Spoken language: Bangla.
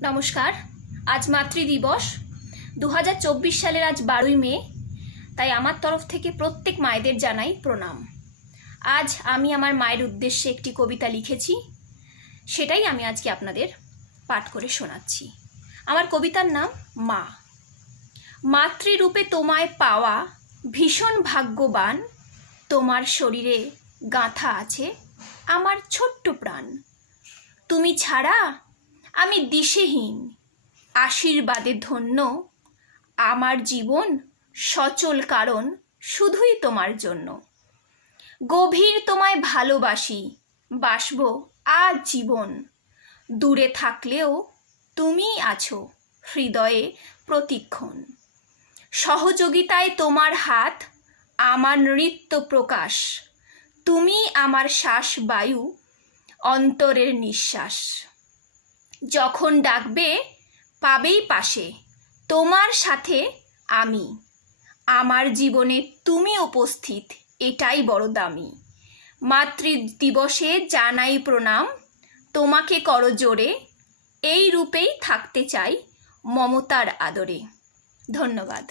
নমস্কার। আজ মাতৃদিবস 2024 সালের আজ 12ই মে। তাই আমার তরফ থেকে প্রত্যেক মায়েদের জানাই প্রণাম। আজ আমি আমার মায়ের উদ্দেশ্যে একটি কবিতা লিখেছি, সেটাই আমি আজকে আপনাদের পাঠ করে শোনাচ্ছি। আমার কবিতার নাম মা। মাতৃরূপে তোমায় পাওয়া ভীষণ ভাগ্যবান, তোমার শরীরে গাঁথা আছে আমার ছোট্ট প্রাণ। তুমি ছাড়া আমি দিশেহীন, আশীর্বাদে ধন্য আমার জীবন সচল, কারণ শুধুই তোমার জন্য। গভীর তোমায় ভালোবাসি, বাসব আজ জীবন। দূরে থাকলেও তুমিই আছো হৃদয়ে প্রতিক্ষণ। সহযোগিতায় তোমার হাত আমার নৃত্য প্রকাশ। তুমি আমার শ্বাস বায়ু, অন্তরের নিঃশ্বাস। যখন ডাকবে পাবেই পাশে তোমার সাথে আমি। আমার জীবনে তুমি উপস্থিত, এটাই বড় দামি। মাতৃদিবসে জানাই প্রণাম, তোমাকে করজোড়ে। এই রূপেই থাকতে চাই মমতার আদরে। ধন্যবাদ।